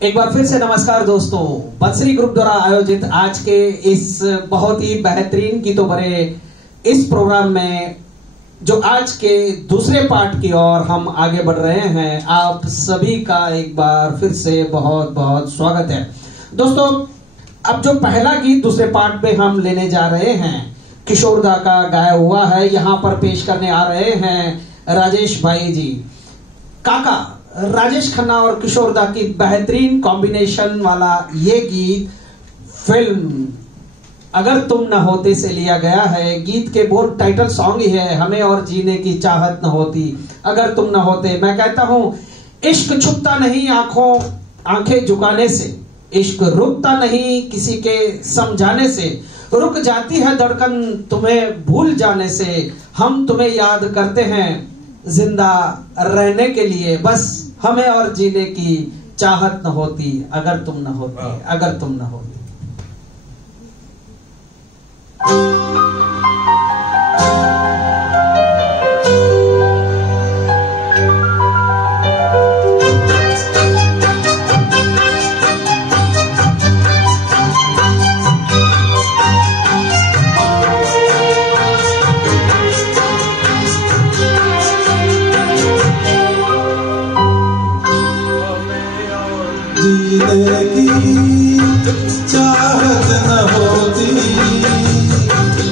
एक बार फिर से नमस्कार दोस्तों। बंसरी ग्रुप द्वारा आयोजित आज के इस बहुत ही बेहतरीन गीतों भरे इस प्रोग्राम में जो आज के दूसरे पार्ट की ओर हम आगे बढ़ रहे हैं, आप सभी का एक बार फिर से बहुत बहुत स्वागत है दोस्तों। अब जो पहला गीत दूसरे पार्ट में हम लेने जा रहे हैं, किशोर दा का गाया हुआ है, यहाँ पर पेश करने आ रहे हैं राजेश भाई जी। काका राजेश खन्ना और किशोर दा की बेहतरीन कॉम्बिनेशन वाला ये गीत फिल्म अगर तुम न होते से लिया गया है। गीत के बोल टाइटल सॉन्ग ही है, हमें और जीने की चाहत न होती अगर तुम न होते। मैं कहता हूं इश्क छुपता नहीं आंखें झुकाने से, इश्क रुकता नहीं किसी के समझाने से, रुक जाती है धड़कन तुम्हें भूल जाने से। हम तुम्हें याद करते हैं जिंदा रहने के लिए, बस हमें और जीने की चाहत न होती अगर तुम न होते, अगर तुम न होते। जीने की चाहत न होती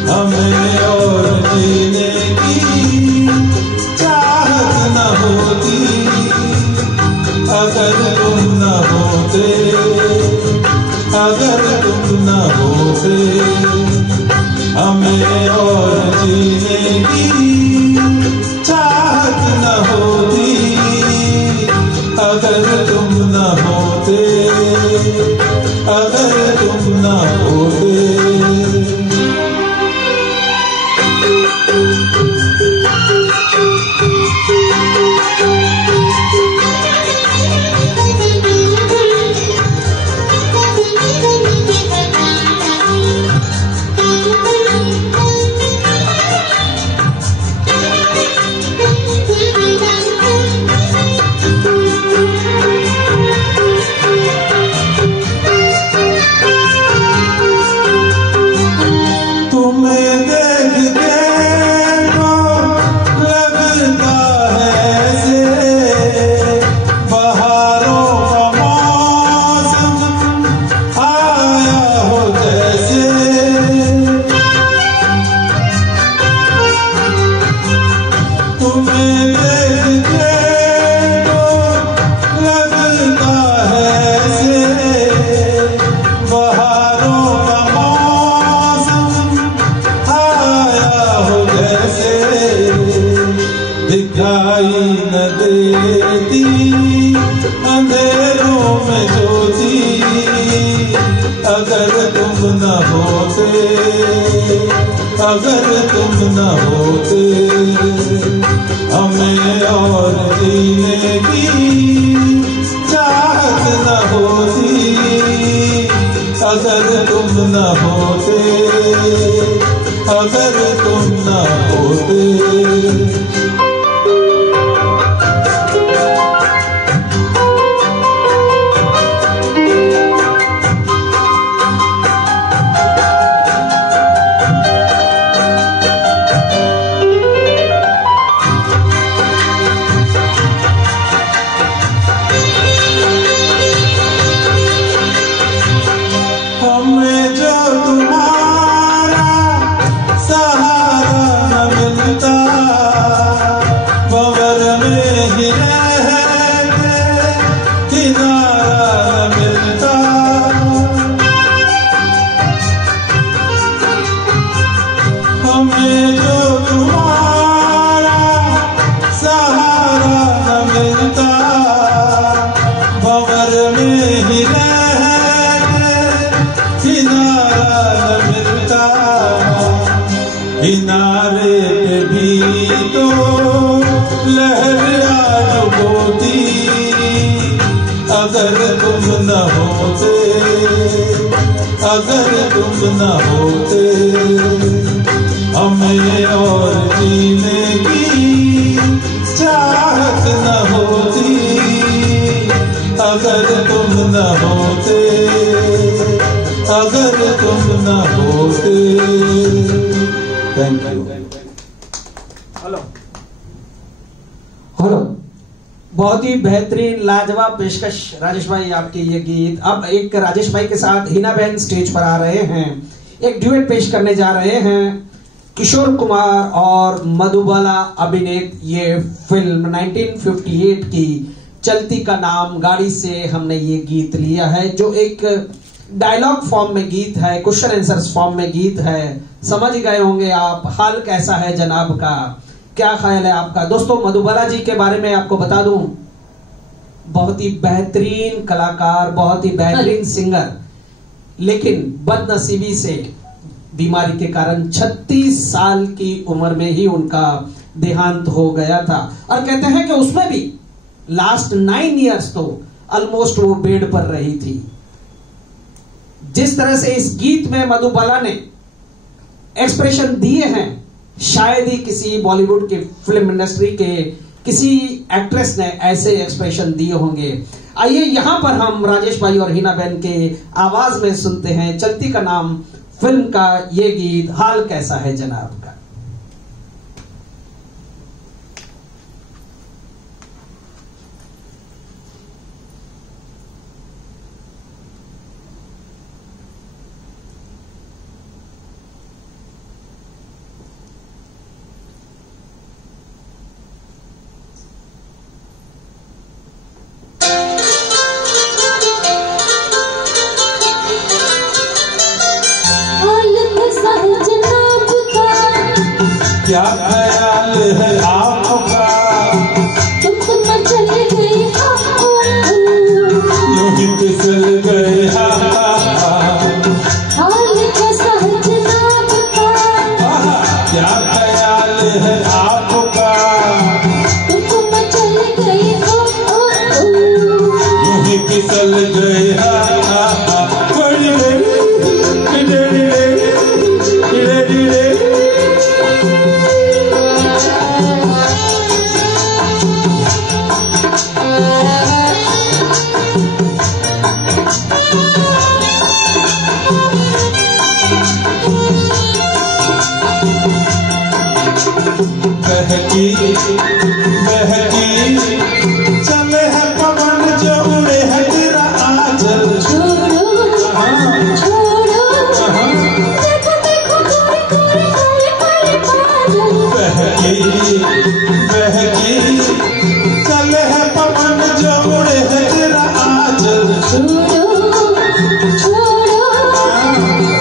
हमें और जीने की चाहत न होती अगर तुम न होते, अगर तुम न होते हमें और जीने की चाहत न होती अगर तुम न होते, अगर तुम न होते। दिखाई न देती अंधेरों में ज्योति अगर तुम न होते, अगर तुम न होते हमें और जीने की चाहत न होती अगर तुम न होते, अगर तुम न होते। हमें जो तुम्हारा सहारा न मिलता, भंवर में ही रह के किनारा न मिलता। हमें जो तुम्हारा सहारा न मिलता, भंवर में ही किनारा न मिलता। किनारे पे भी तो लहर आज होती अगर तुम न होते, अगर तुम न होते हमें और जीने की चाहत न होती अगर तुम न होते, अगर तुम न होते। Thank you. हेलो हेलो, बहुत ही बेहतरीन लाजवाब पेशकश राजेश भाई आपकी ये गीत। अब एक राजेश भाई के साथ हिना बहन स्टेज पर आ रहे हैं, एक ड्यूएट पेश करने जा रहे हैं। किशोर कुमार और मधुबाला अभिनीत ये फिल्म 1958 की चलती का नाम गाड़ी से हमने ये गीत लिया है, जो एक डायलॉग फॉर्म में गीत है, क्वेश्चन आंसर फॉर्म में गीत है। समझ गए होंगे आप, हाल कैसा है जनाब का, क्या ख्याल है आपका। दोस्तों, मधुबाला जी के बारे में आपको बता दूं, बहुत ही बेहतरीन कलाकार, बहुत ही बेहतरीन सिंगर, लेकिन बदनसीबी से बीमारी के कारण 36 साल की उम्र में ही उनका देहांत हो गया था। और कहते हैं कि उसमें भी लास्ट 9 इयर्स तो ऑलमोस्ट वो बेड पर रही थी। जिस तरह से इस गीत में मधुबाला ने एक्सप्रेशन दिए हैं, शायद ही किसी बॉलीवुड के फिल्म इंडस्ट्री के किसी एक्ट्रेस ने ऐसे एक्सप्रेशन दिए होंगे। आइए यहां पर हम राजेश भाई और हिना बहन के आवाज में सुनते हैं चलती का नाम फिल्म का ये गीत, हाल कैसा है जनाब का। क्या ख्याल है आपका, तुम चल गए यूं ही फिसल गए। हाल कैसा है जनाब का, क्या ख्याल है आपका, तुम चल गए यूं ही फिसल गए। बहकी बहकी चले है पवन जो उड़े है तेरा आंचल। छोड़ो देखो देखो गोरे गोरे काले काले बादल। बहकी बहकी चले है पवन जो उड़े है तेरा आंचल। छोड़ो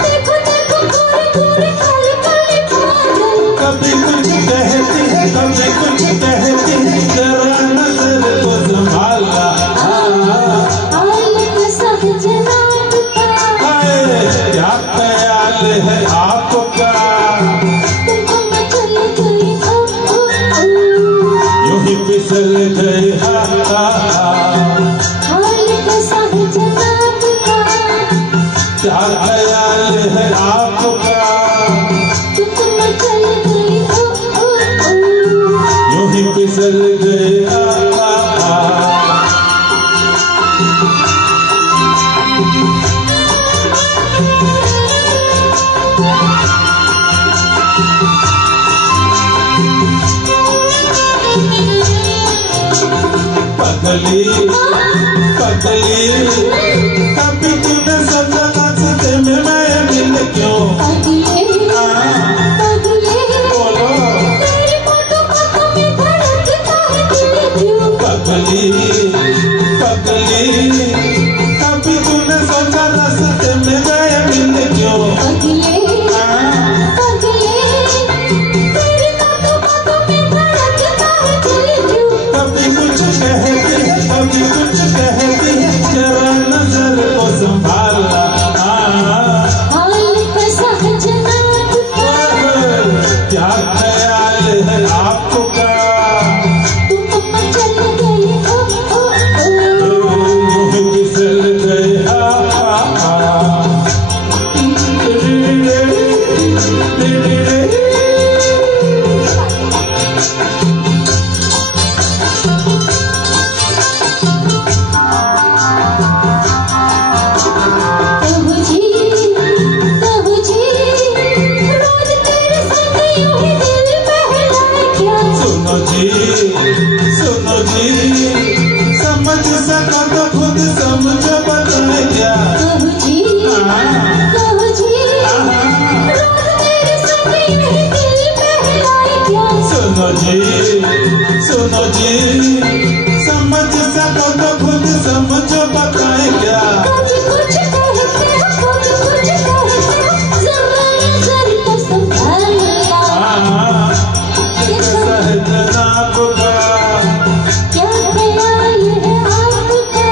देखो देखो गोरे गोरे काले काले बादल। कभी कुछ कहती है, कभी कुछ कहती है, जरा नजर को संभाला। हाल कैसा है जनाब का, क्या ख्याल है आपका, तुम चल गए यूं ही फिसल गए। हाल कैसा है जनाब का, क्या ख्याल है आपका, तुम चल गए यूं ही फिसल गए। पगली पगली कभी तूने सोचा रास्ते में मैं मिल क्यों। बोलो तेरी फोटो आंखों में धड़कता है दिल क्यों। पगली पगली कभी तूने सोचा रास्ते में मैं मिल क्यों। तेरी फोटो आंखों में धड़कता है दिल क्यों। कभी कुछ कहती है, कभी कुछ कहती है, जरा नजर को संभाला। हाल कैसा है जनाब का, क्या ख्याल है आपका, तुम चल गए यूं ही फिसल गए। सको तो खुद समझो बताए क्या। कभी कुछ कहते हो कभी कुछ कहते हो जरा नजर तो संभालना। कैसा है जनाब का क्या ख्याल है आपका।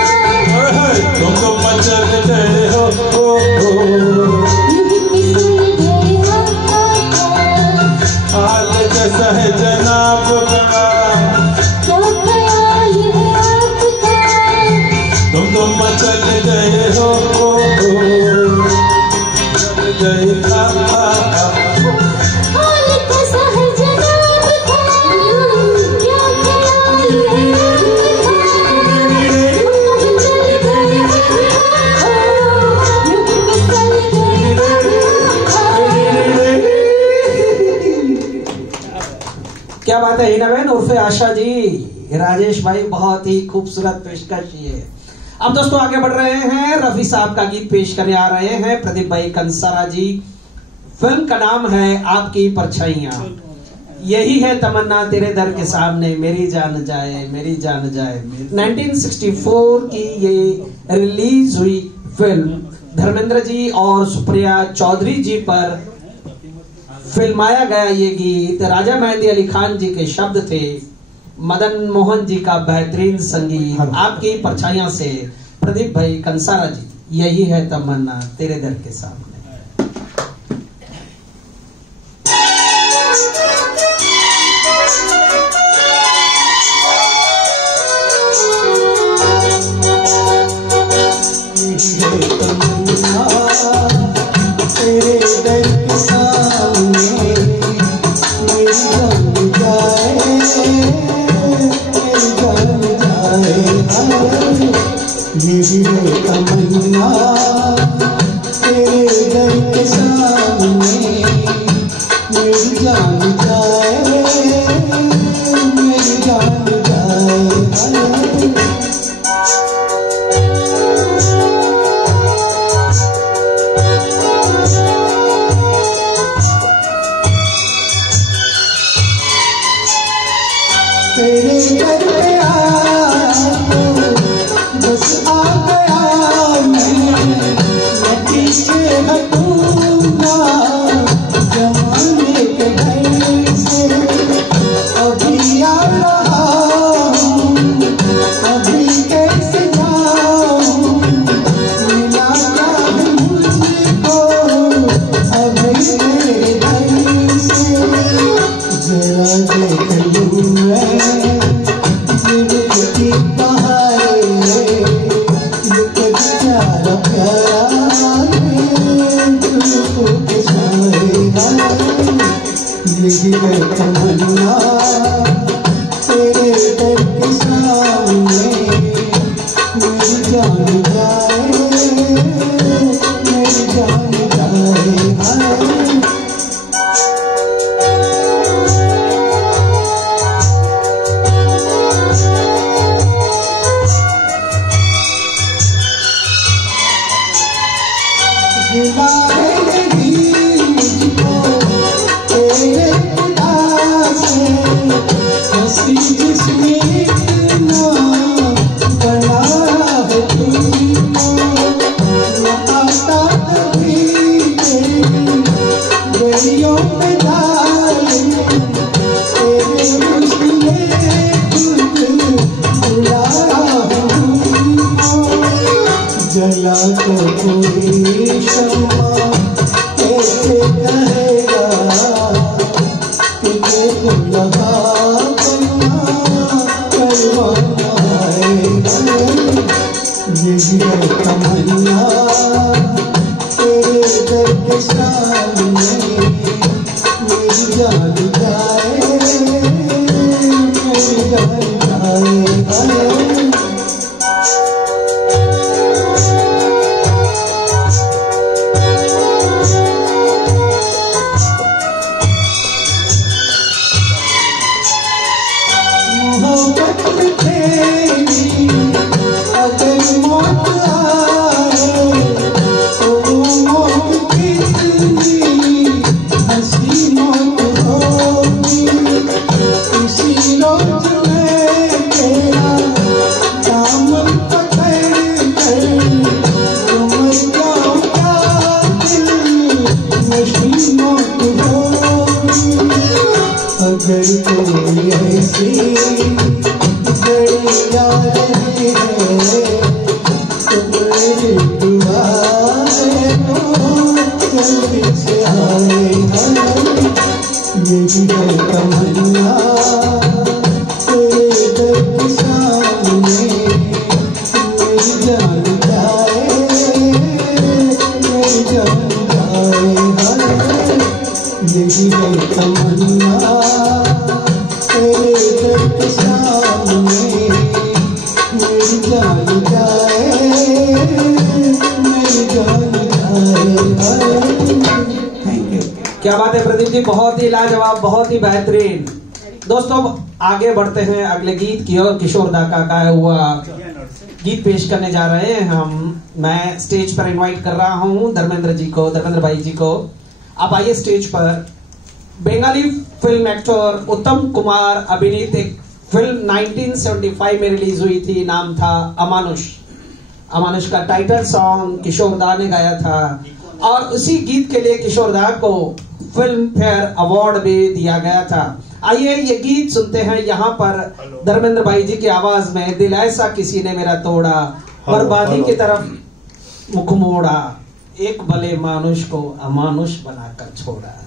तुम तो मचल गए हो यूं ही फिसल गए आपका। हाल कैसा है जनाब का। क्या ख्याल है आपका। तुम तो मचल गए हो गए हाल कैसा है जनाब का। क्या ख्याल है क्या बात है हिना बहन उर्फे आशा जी। राजेश भाई बहुत ही खूबसूरत पेशकश है। अब दोस्तों आगे बढ़ रहे हैं, रफी साहब का गीत पेश करने आ रहे हैं प्रदीप भाई कंसारा जी। फिल्म का नाम है आपकी परछाइयां। यही है तमन्ना तेरे दर के सामने मेरी जान जाए मेरी जान जाए। 1964 की ये रिलीज हुई फिल्म धर्मेंद्र जी और सुप्रिया चौधरी जी पर फिल्माया गया। ये गीत राजा मेहंदी अली खान जी के शब्द थे, मदन मोहन जी का बेहतरीन संगीत। आपकी परछाइयां से प्रदीप भाई कंसारा जी। यही है तमन्ना तेरे दर के सामने। तमन्ना तेरे दर के सामने मेरी जान जाए मेरी जान जाए। तेरे दर पे बस आ गया मैं पीछे हटूंगा जमाने के घर से। अभी आ रहा हूँ अभी कैसे जाऊँ मिला क्या है मुझको अभी तेरे घर से। जरा देख लूँ मैं की बहारे प्यारा प्यारा तुझको के सारे यही है तमन्ना तेरे दर के सामने मेरी जान जाए मेरी जान जाए। मुझको तेरे खुदा से हंसी जिसमें इतना बना है तुमको न आता कभी गलियों में डाले तेरे उसने बुला जला तो कोई शम्मा कैसे कहेगा तुझे दुल्हा बनना करवाना है। यही है तमन्ना तेरे दर के सामने मेरी जान जाए मेरी जान जाए। अगर मौत आए तो मौत कितनी मेरी जान जाए, मेरी जान जाए। Thank you. क्या बात है प्रदीप जी, बहुत ही लाजवाब, बहुत ही बेहतरीन। दोस्तों आगे बढ़ते हैं अगले गीत की ओर। किशोर दा का गाया हुआ गीत पेश करने जा रहे हैं हम। मैं स्टेज पर इनवाइट कर रहा हूं धर्मेंद्र जी को, धर्मेंद्र भाई जी को। आप आइए स्टेज पर। बंगाली फिल्म एक्टर उत्तम कुमार अभिनीत एक फिल्म 1975 में रिलीज हुई थी, नाम था अमानुष। अमानुष का टाइटल सॉन्ग किशोर दा ने गाया था और उसी गीत के लिए किशोर दा को फिल्म फेयर अवार्ड भी दिया गया था। आइए ये गीत सुनते हैं यहाँ पर धर्मेंद्र भाई जी की आवाज में। दिल ऐसा किसी ने मेरा तोड़ा, बर्बादी की तरफ मुख मोड़ा, एक भले मानुष को अमानुष बनाकर छोड़ा।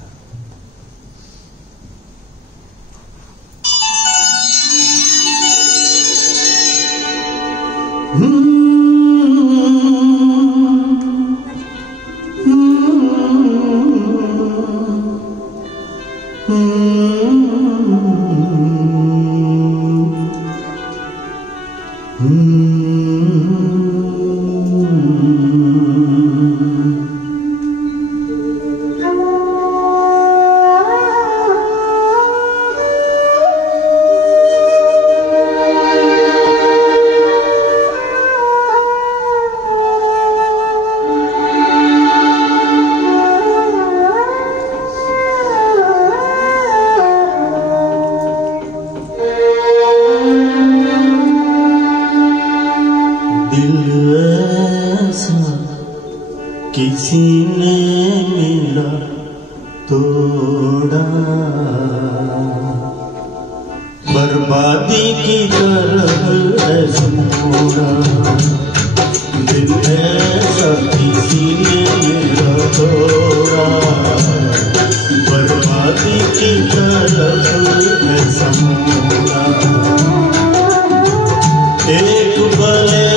किसी ने मेरा तोड़ा, बर्बादी की तरफ ऐसा मोड़ा। दिल ऐसा किसी ने मेरा तोड़ा, बर्बादी की तरफ ऐसा मोड़ा। एक भले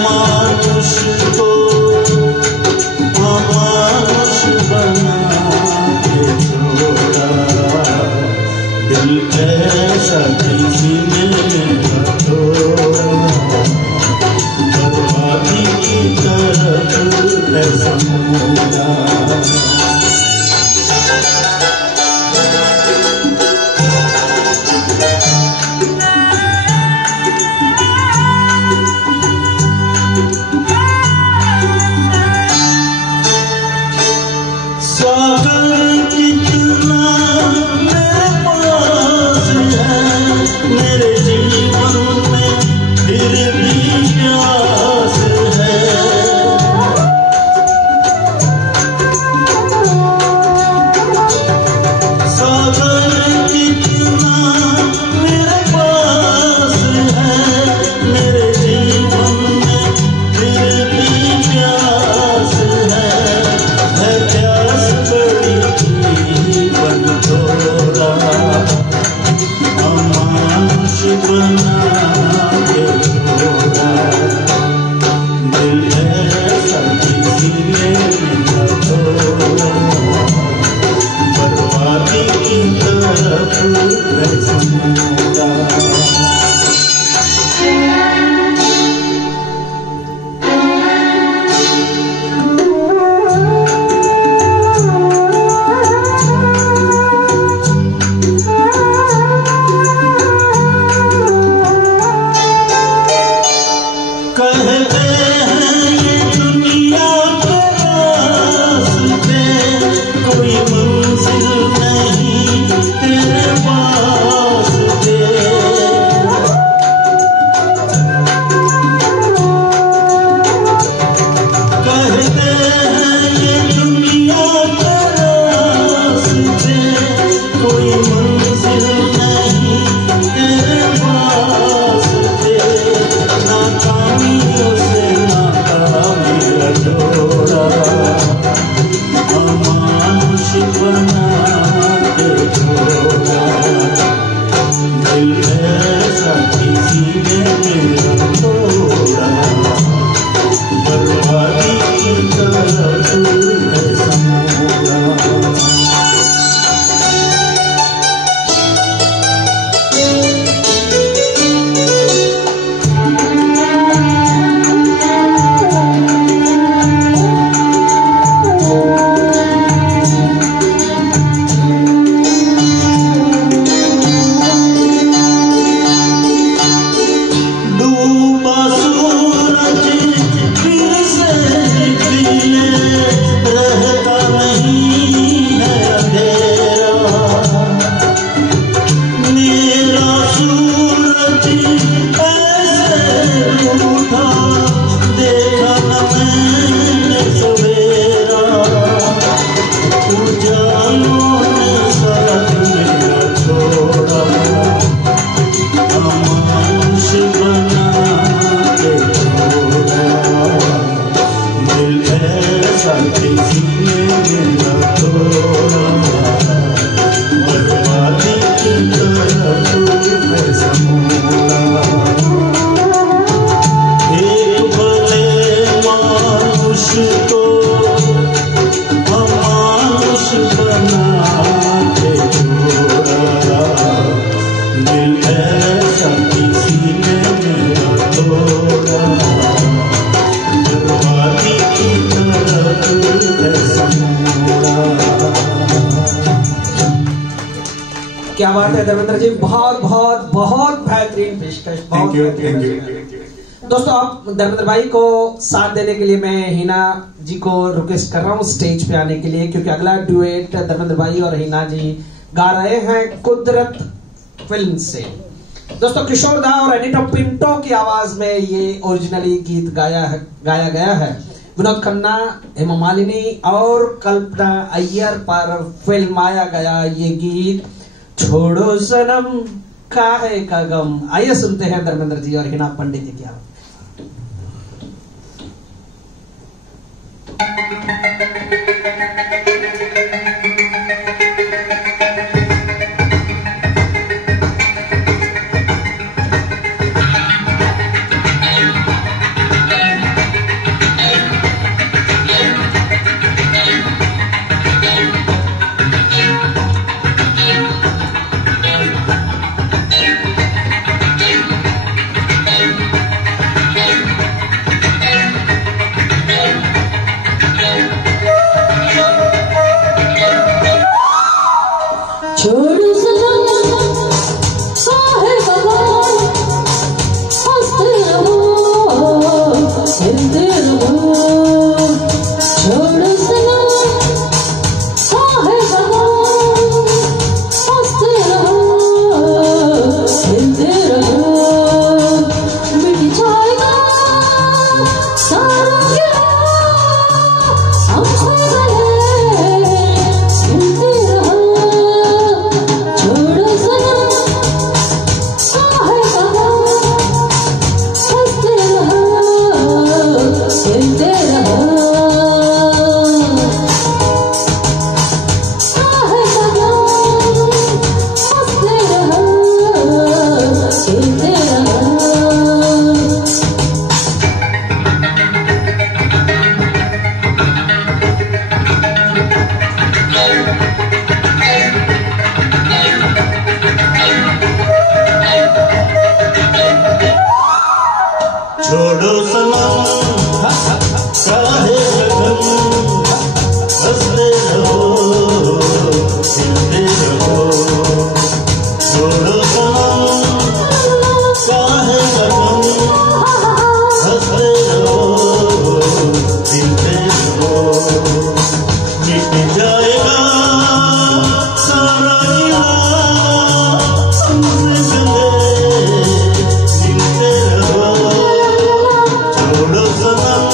मानुष को अमानुष बना के छोड़ा, दिल ऐसा किसी ने मेरा तोड़ा, बर्बादी की तरफ ऐसा मोड़ा। क्या बात है धर्मेंद्र जी, बहुत बहुत बहुत बेहतरीन पेशकश। Thank you, thank you. दोस्तों आप धर्मेंद्र भाई को साथ देने के लिए मैं हिना जी को रिक्वेस्ट कर रहा हूँ स्टेज पे आने के लिए, क्योंकि अगला डुएट धर्मेंद्र भाई और हिना जी गा रहे हैं कुदरत फिल्म से। दोस्तों किशोर दा और एनिटा पिंटो की आवाज में ये ओरिजिनली गीत गाया गया है। विनोद खन्ना, हेमा मालिनी और कल्पना अय्यर पर फिल्माया गया ये गीत छोड़ो सनम काहे का गम। आइए सुनते हैं धर्मेंद्र जी और हिना पंडित जी की आवाज। छोड़ो सनम काहे का गम, हंसते रहो खेलते रहो। छोड़ो सनम काहे का गम, हंसते रहो खेलते रहो। मिट जाएगा सारा गिला, हम खो गए सुनते रहो। छोड़ो सनम काहे का गम, हंसते रहो खेलते रहो। काहे का गम, हंसते रहो खेलते रहो। छोड़ो सनम काहे लगन, हंसते रहो खेलते रहो। छोड़ो सनम काहे लगन, हंसते रहो खेलते रहो। मिट जाएगा सारा गिला, तुमसे चले मिलते रहो। छोड़ो सनम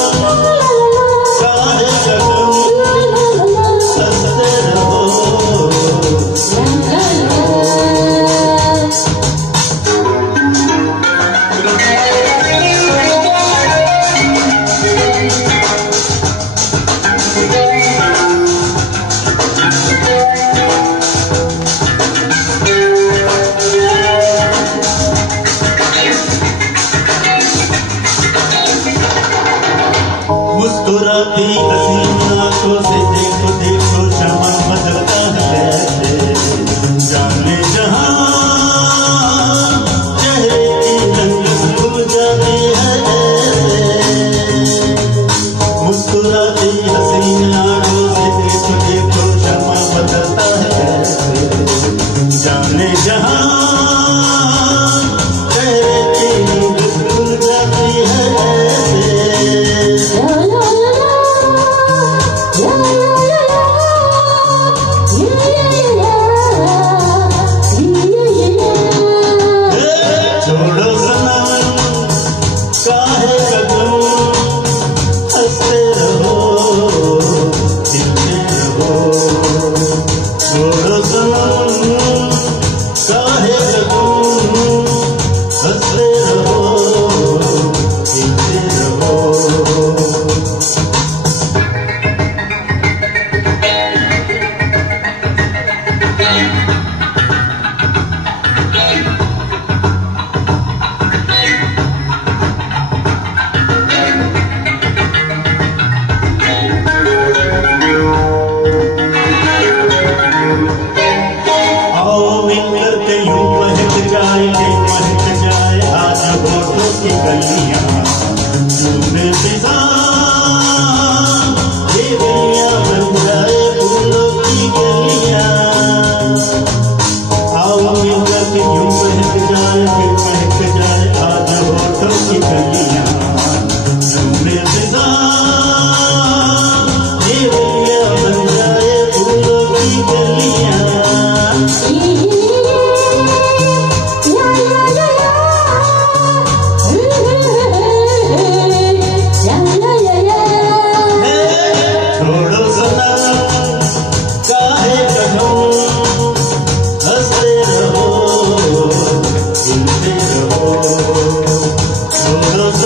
काहे लगन, हंसते रहो। मुस्कुराती हसीन आंखों से देखो देखो चमन बदलता है कैसे। जाने जहां चेहरे की रंग घुल जाती है ऐसे। मुस्कुराती हसीन आंखों से देखो देखो चमन बदलता है कैसे। जाने जहां चेहरे की रंग घुल जाती है ऐसे। La la la la la la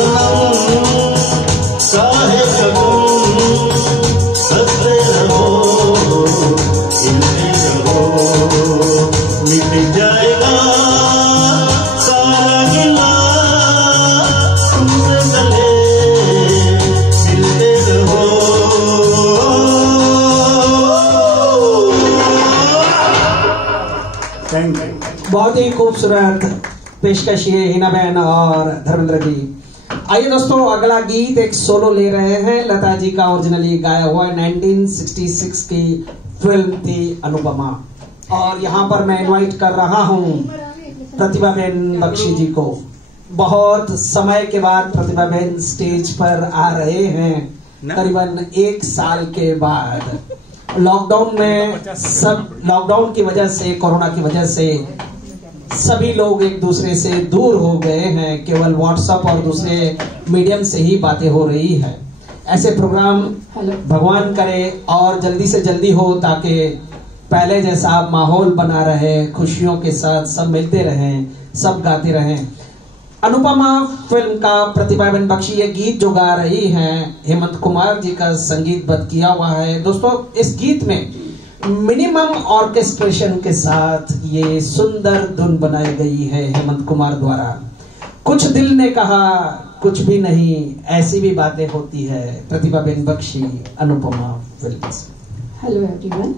सनम काहे करूं हंसते रहो हिलते रहो मिट जाएगा सारा गिला तुमसे गले मिलते रहो। Thank you. बहुत ही खूबसूरत पेशकश ये हिना बहन और धर्मेंद्र जी। आइए दोस्तों, अगला गीत एक सोलो ले रहे हैं। लता जी का ओरिजिनली गाया हुआ 1966 की फिल्म थी अनुपमा, और यहाँ पर मैं इनवाइट कर रहा हूँ प्रतिभा बहन बख्शी जी को। बहुत समय के बाद प्रतिभा बहन स्टेज पर आ रहे हैं, करीबन 1 साल के बाद। लॉकडाउन में सब, लॉकडाउन की वजह से, कोरोना की वजह से सभी लोग एक दूसरे से दूर हो गए हैं, केवल व्हाट्सएप और दूसरे मीडियम से ही बातें हो रही है। ऐसे प्रोग्राम भगवान करे और जल्दी से जल्दी हो, ताकि पहले जैसा माहौल बना रहे, खुशियों के साथ सब मिलते रहें, सब गाते रहें। अनुपमा फिल्म का प्रतिभा बहन बख्शी ये गीत जो गा रही हैं, हेमंत कुमार जी का संगीतबद्ध किया हुआ है। दोस्तों, इस गीत में मिनिमम ऑर्केस्ट्रेशन के साथ ये सुंदर धुन बनाई गई है हेमंत कुमार द्वारा। कुछ दिल ने कहा कुछ भी नहीं, ऐसी भी बातें होती है। प्रतिभा बहन बख्शी, अनुपमा फिल्म से। Hello everyone.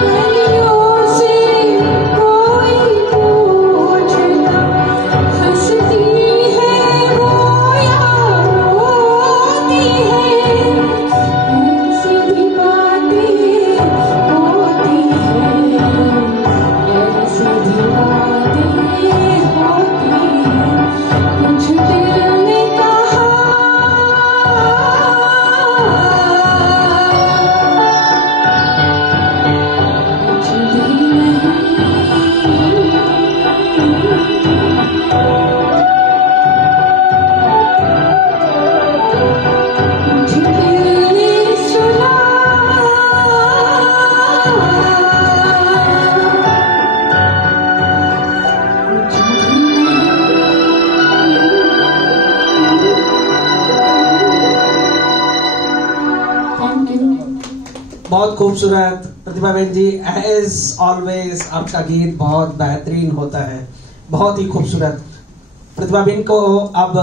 Can you बहुत खूबसूरत प्रतिभा बहन जी, एज ऑलवेज आपका गीत बहुत बेहतरीन होता है, बहुत ही खूबसूरत। प्रतिभा बहन को अब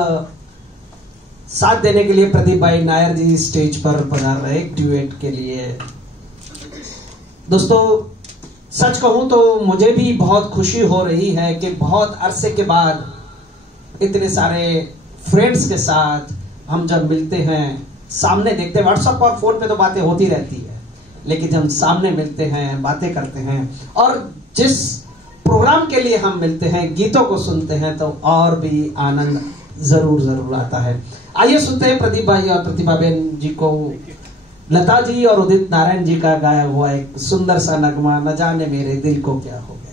साथ देने के लिए प्रदीप भाई नायर जी स्टेज पर पधार रहे एक ड्यूएट के लिए। दोस्तों सच कहूं तो मुझे भी बहुत खुशी हो रही है कि बहुत अरसे के बाद इतने सारे फ्रेंड्स के साथ हम जब मिलते हैं, सामने देखते हैं, व्हाट्सएप और फोन पे तो बातें होती रहती है, लेकिन जब हम सामने मिलते हैं, बातें करते हैं और जिस प्रोग्राम के लिए हम मिलते हैं, गीतों को सुनते हैं, तो और भी आनंद जरूर जरूर आता है। आइए सुनते हैं प्रदीप भाई और प्रतिभा बहन जी को लता जी और उदित नारायण जी का गाया हुआ एक सुंदर सा नगमा, न जाने मेरे दिल को क्या हो गया।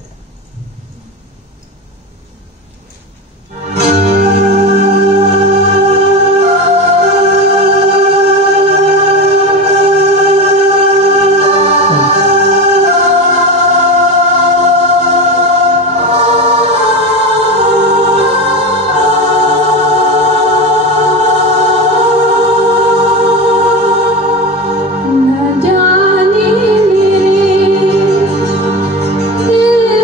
न जाने मेरे दिल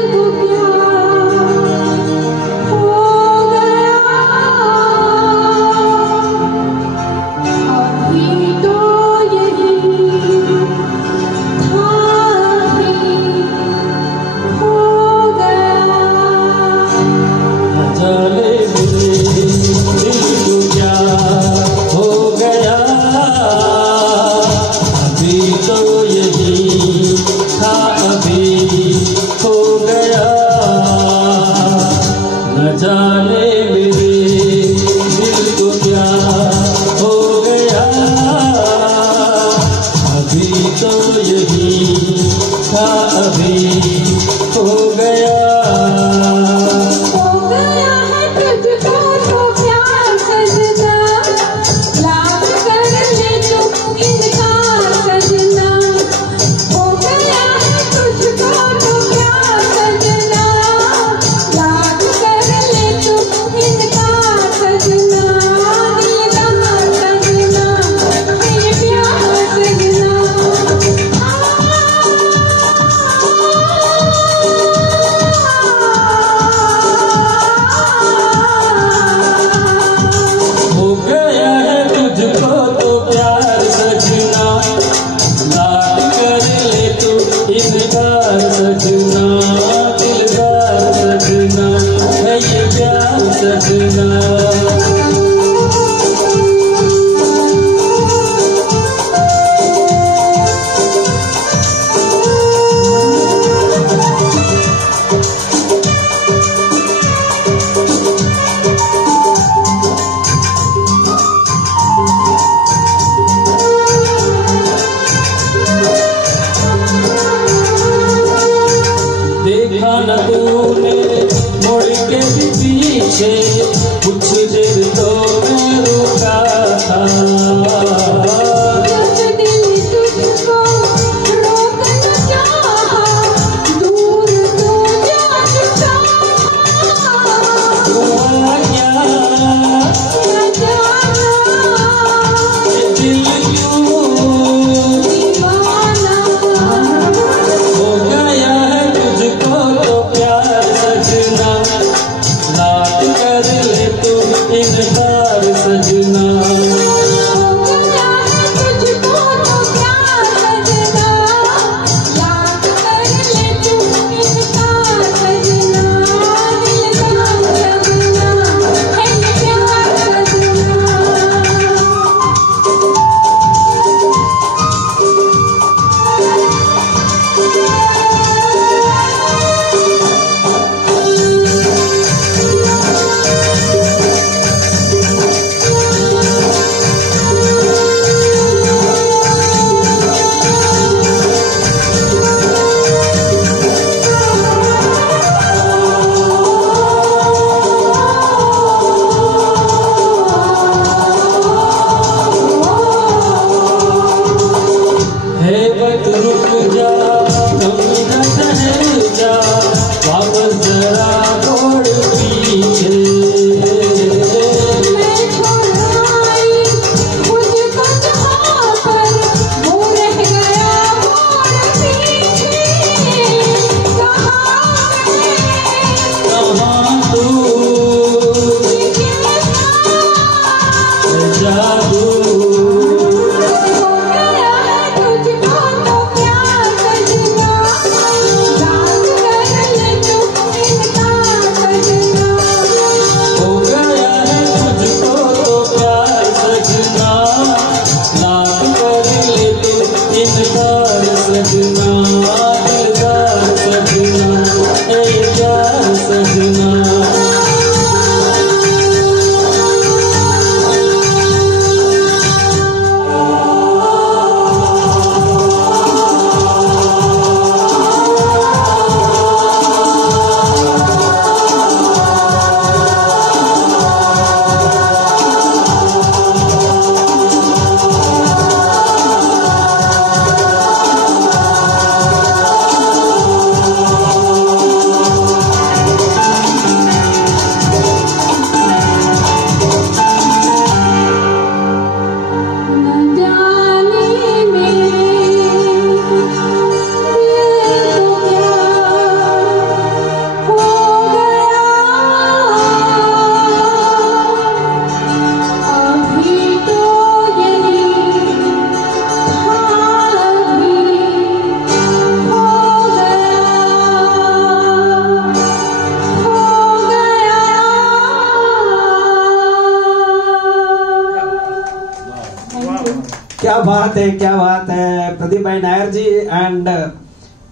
बात है, क्या बात है प्रदीप भाई नायर जी एंड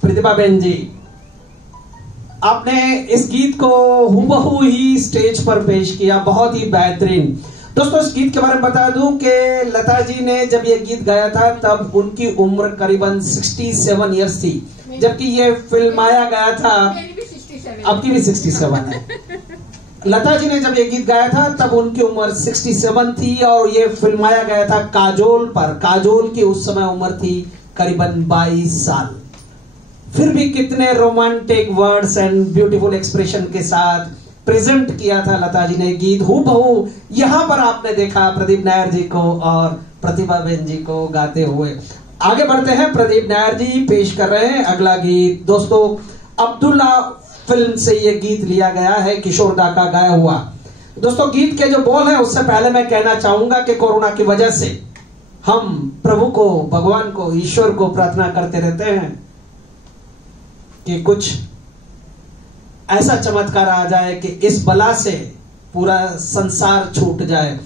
प्रतिभा बेन जी। आपने इस गीत को हूबहू ही स्टेज पर पेश किया, बहुत ही बेहतरीन। दोस्तों इस गीत के बारे में बता दूं कि लता जी ने जब ये गीत गाया था तब उनकी उम्र करीबन 67 इयर्स थी, जबकि ये फिल्माया गया था, आपकी भी 67 है। लता जी ने जब ये गीत गाया था तब उनकी उम्र 67 थी और ये फिल्माया गया था काजोल पर। काजोल की उस समय उम्र थी करीबन 22 साल। फिर भी कितने romantic words and beautiful expression के साथ प्रेजेंट किया था लता जी ने गीत। हूबहू यहां पर आपने देखा प्रदीप नायर जी को और प्रतिभा बेन जी को गाते हुए। आगे बढ़ते हैं, प्रदीप नायर जी पेश कर रहे हैं अगला गीत। दोस्तों अब्दुल्ला फिल्म से ये गीत लिया गया है, किशोर दा का गाया हुआ। दोस्तों गीत के जो बोल है उससे पहले मैं कहना चाहूंगा कि कोरोना की वजह से हम प्रभु को, भगवान को, ईश्वर को प्रार्थना करते रहते हैं कि कुछ ऐसा चमत्कार आ जाए कि इस बला से पूरा संसार छूट जाए।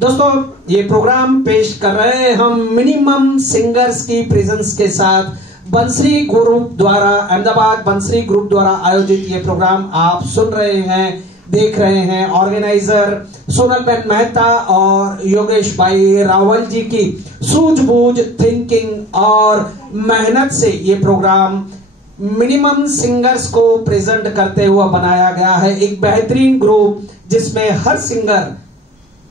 दोस्तों ये प्रोग्राम पेश कर रहे हैं हम मिनिमम सिंगर्स की प्रेजेंस के साथ। बंसरी ग्रुप द्वारा, अहमदाबाद बंसरी ग्रुप द्वारा आयोजित ये प्रोग्राम आप सुन रहे हैं, देख रहे हैं। ऑर्गेनाइजर सोनल बेन मेहता और योगेश भाई रावल जी की सूझबूझ, थिंकिंग और मेहनत से ये प्रोग्राम मिनिमम सिंगर्स को प्रेजेंट करते हुए बनाया गया है। एक बेहतरीन ग्रुप जिसमें हर सिंगर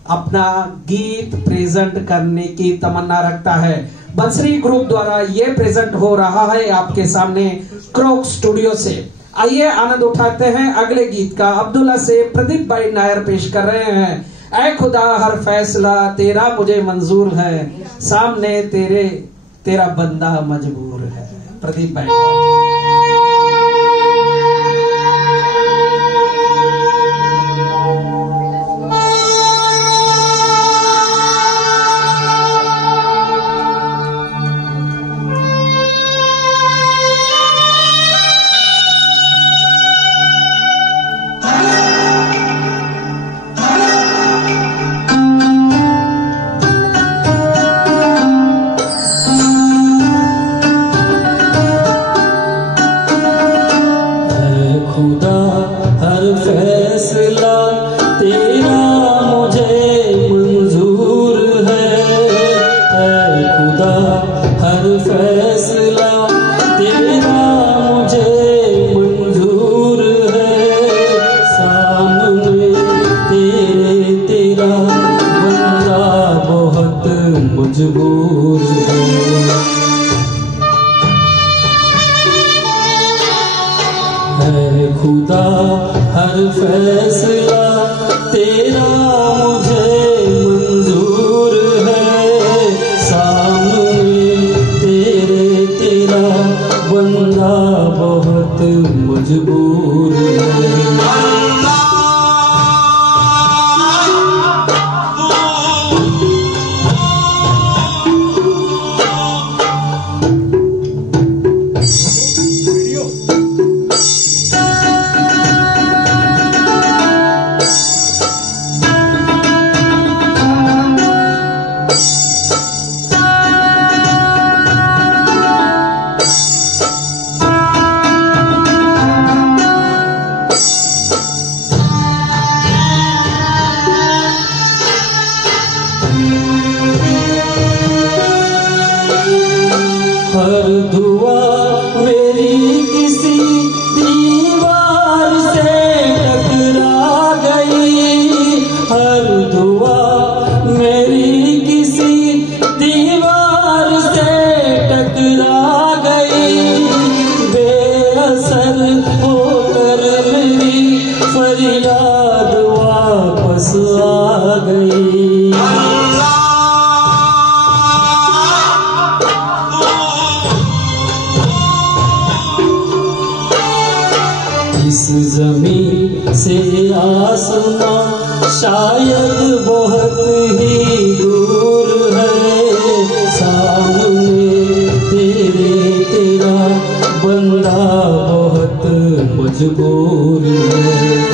अपना गीत प्रेजेंट करने की तमन्ना रखता है। बंसरी ग्रुप द्वारा यह प्रेजेंट हो रहा है आपके सामने क्रोक स्टूडियो से। आइए आनंद उठाते हैं अगले गीत का। अब्दुल्ला से प्रदीप भाई नायर पेश कर रहे हैं, ऐ खुदा हर फैसला तेरा मुझे मंजूर है, सामने तेरा बंदा मजबूर है। प्रदीप भाई खुदा हर फैसला तेरा मुझे मंजूर है, सामने तेरा बंदा बहुत मजबूर है। हर दुआ मेरी किसी दीवार से टकरा गई, हर दुआ मेरी किसी दीवार से टकरा गई, बेअसर होकर मेरी फरियाद वापस आ गई। इस जमीन से आसमां शायद बहुत ही दूर है, सामने तेरा बंदा बहुत मजबूर है।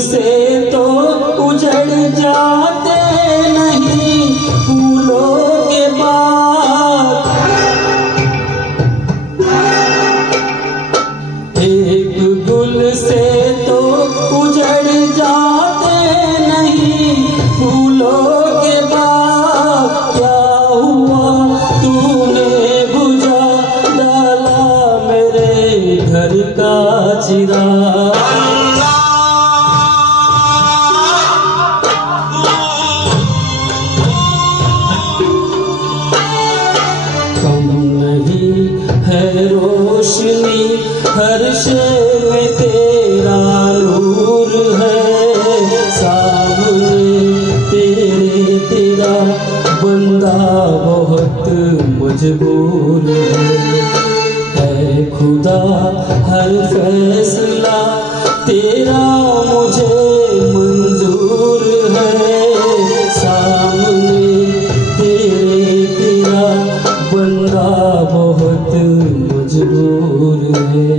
से तो उजड़ जाते नहीं फूलों के बाग। एक गुल से तो उजड़ जाते नहीं फूलों के बाग। क्या हुआ तूने बुझा डाला मेरे घर का चिराग। कम नहीं है रोशनी हर शय में तेरा नूर है। सामने तेरा बंदा बहुत मजबूर है खुदा हर फैसला तेरा मुझे मंजूर है। सामने तेरा बंदा बहुत मजबूर है।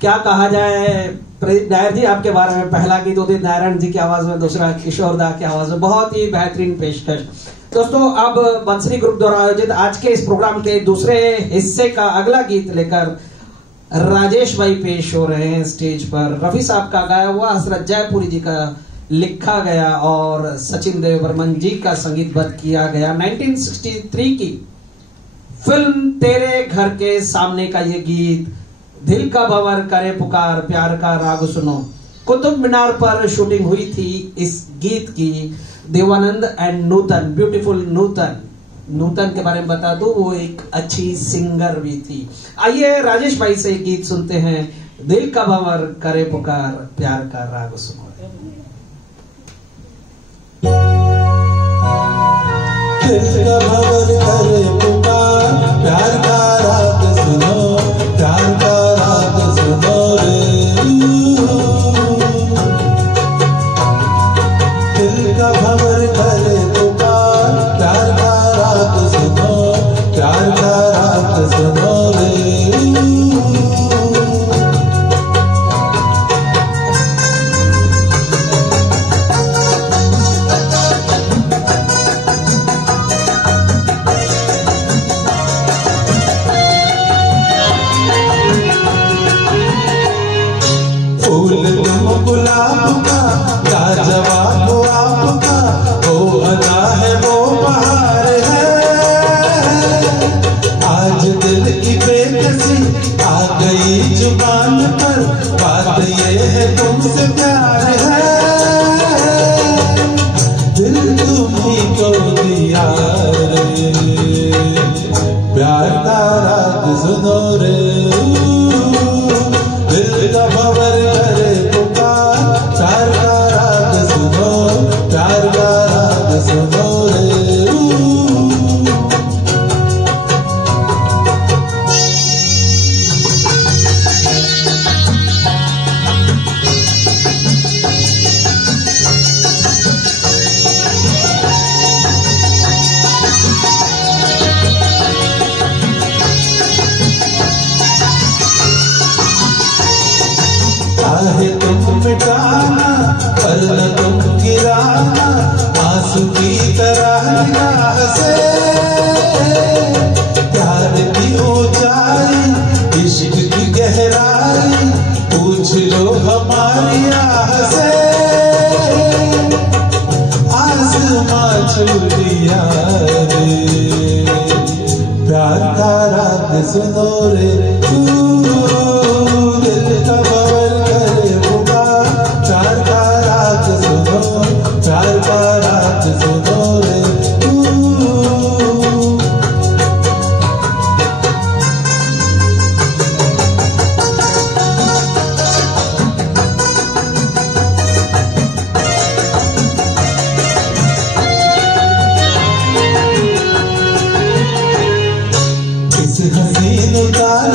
क्या कहा जाए नायर जी आपके बारे में। पहला गीत उदित नारायण जी की आवाज में, दूसरा किशोर दा की आवाज में, बहुत ही बेहतरीन पेशकश। दोस्तों अब बंसरी ग्रुप द्वारा आयोजित आज के इस प्रोग्राम के दूसरे हिस्से का अगला गीत लेकर राजेश भाई पेश हो रहे हैं स्टेज पर। रफी साहब का गाया हुआ, हसरत जयपुरी जी का लिखा गया और सचिन देव बर्मन जी का संगीतबद्ध किया गया 1963 की फिल्म तेरे घर के सामने का ये गीत। दिल का भंवर करे पुकार प्यार का राग सुनो। कुतुब मीनार पर शूटिंग हुई थी इस गीत की। देवानंद एंड नूतन, ब्यूटीफुल नूतन के बारे में बता दूं, वो एक अच्छी सिंगर भी थी। आइए राजेश भाई से गीत सुनते हैं, दिल का भंवर करे पुकार प्यार का राग सुनो। दिल का भंवर करे पुकार प्यार का राग सुनो, प्यार का राग सुनो रे। दिल का भंवर करे पुकार प्यार का राग सुनो, प्यार का राग सुनो रे। गुलाब का लाजवाब आपका, वो अदा है वो बहार है। आज दिल की बेकसी आ गई जुबान पर, बात ये है तुमसे प्यार है। दिल तुम्ही को दिया रे, प्यार का राग सुनो रे। दिल का भंवर करे पुकार प्यार का राग सुनो, प्यार का राग सुनो रे। चाहे तुम मिटाना पर न तुम गिराना, आंसू की तरह निगाह से। प्यार की ऊंचाई इश्क की गहराई पूछ लो हमारी आह से। आसमां छू लिया रे, प्यार का राग सुनो रे। दिल का भंवर करे पुकार प्यार का राग सुनो, प्यार का राग सुनो रे। इस हसीन उतार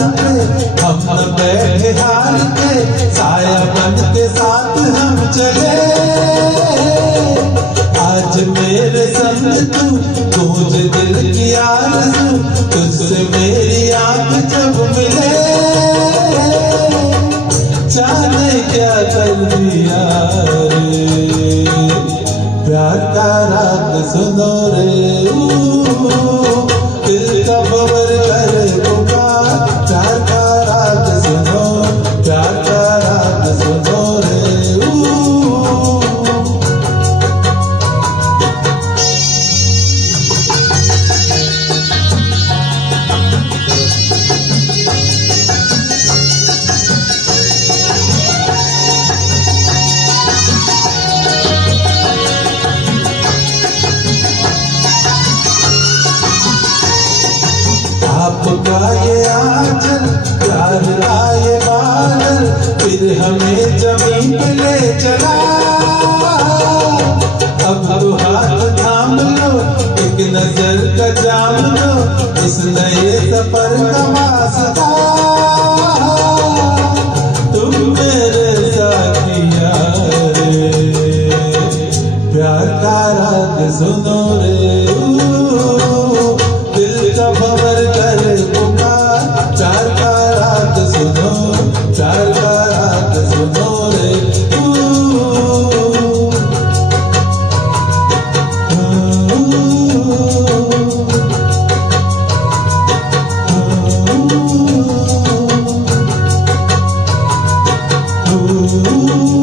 का राग सुनो रे दिल का भंवर करे पुकार प्यार का राग सुनो प्यार का राग सुनो रे आपका ये आंचल प्यार का ये बादल फिर हमें जमीन पे ले चला अब तो हाथ थाम लो एक नजर का जाम लो इस नए सफर का वास्ता तुम मेरे साथिया रे प्यार का राग सुनो रे दिल का भंवर करे पुकार चार का राग सुनो चार का राग सुनो रे Ooh.